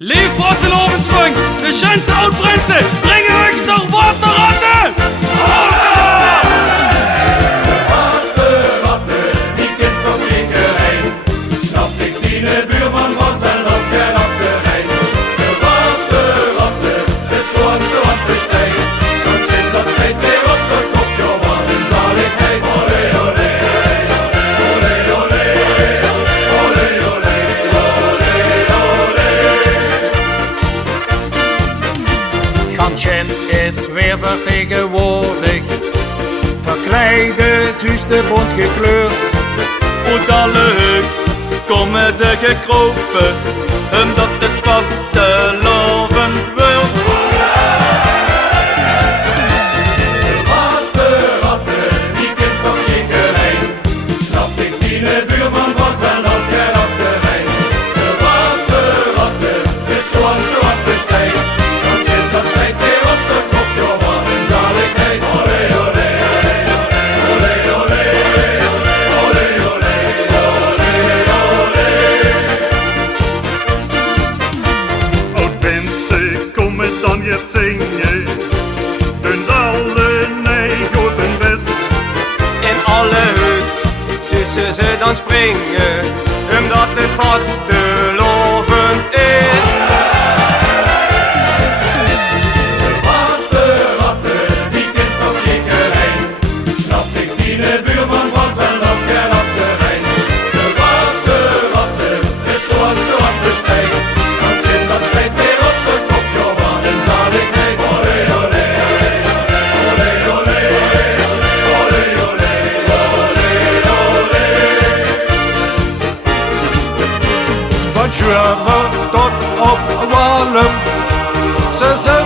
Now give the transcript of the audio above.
Leef Frosselobensvang, de schönste Outbrenze, bringe euch noch Waterratte! Ratte, die kind op Ekerijn. Snap ik die buurman was en lokke ratterij. De ratte, het schoonste wat besteedt. Zo'n shit dat steekt weer op de kop, joh, wat een zaligheid. Olé, olé, olé, olé, olé, olé, olé, olé. Gantjen is weer vertegenwoordigd, verkleide zuiste bont gekleurd. Uit alle heuk komen ze gekropen, omdat het vastelovend wordt. Ratte, die kind op Ekerijn. Snap ik die buurman was en lokke ratterij. De ratte, het schoonste wat besteedt. Zo'n shit dat steekt weer op de kop, joh, wat een zaligheid. Olé, olé, olé, olé, olé, olé, olé, olé. Oud mensen, kom met dan je zingen. Doen alle negen best. In alle heuk zussen ze dan springen, omdat het vastelovend is. Ratte, die kind op Ekerijn. Snap ik die buurman was en lokke ratterij. De ratte, het schoonste wat besteedt. Zo'n shit dat steekt weer op de kop, joh, wat een zaligheid. Olé, olé, olé, olé, olé, olé, olé, olé. Van Schwärmer tot op Wallen, ze zijn